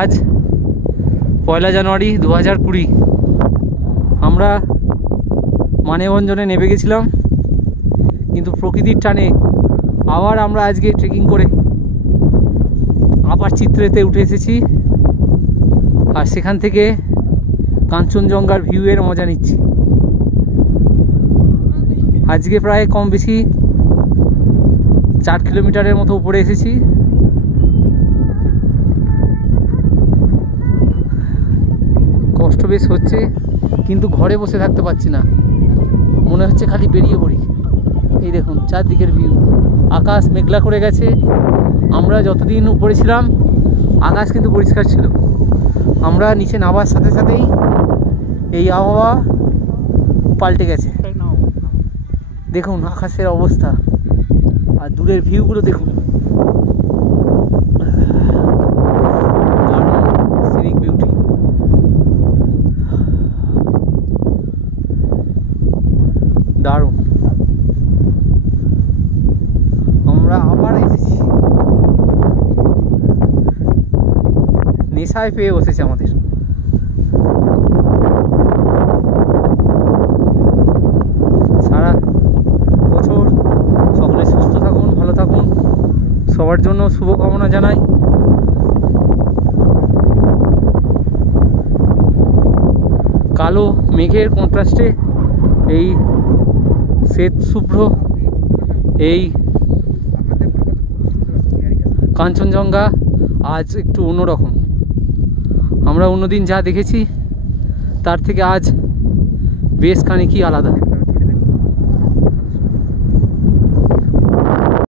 আজ 1 জানুয়ারি 2020। আমরা মানেভঞ্জনে নেমে গেছিলাম, কিন্তু প্রকৃতির টানে আবার আমরা আজকে ট্রেকিং করে আবার চিত্রেতে উঠে এসেছি, আর সেখান থেকে কাঞ্চনজঙ্ঘার ভিউয়ের মজা নিচ্ছি। আজকে প্রায় কম বেশি 4 কিলোমিটারের মতো উপরে এসেছি। কষ্ট বেশ হচ্ছে, কিন্তু ঘরে বসে থাকতে পারছি না, মনে হচ্ছে খালি বেরিয়ে পড়ি। এই দেখুন চারদিকের ভিউ, আকাশ মেঘলা করে গেছে। আমরা যতদিন উপরে ছিলাম আকাশ কিন্তু পরিষ্কার ছিল, আমরা নিচে নামার সাথে সাথেই এই আবহাওয়া পাল্টে গেছে। দেখুন আকাশের অবস্থা, আর দূরের ভিউগুলো দেখুন, সিনিক বিউটি। দারুণ। আমরা আবার এসেছি, নেশায় পেয়ে বসেছে আমাদের। সারা বছর সকলে সুস্থ থাকুন, ভালো থাকুন, সবার জন্য শুভকামনা জানাই। কালো মেঘের কন্ট্রাস্টে এই শ্বেত শুভ্র এই কাঞ্চনজঙ্ঘা আজ একটু অন্যরকম। আমরা অন্যদিন যা দেখেছি তার থেকে আজ বেশ খানিকই আলাদা।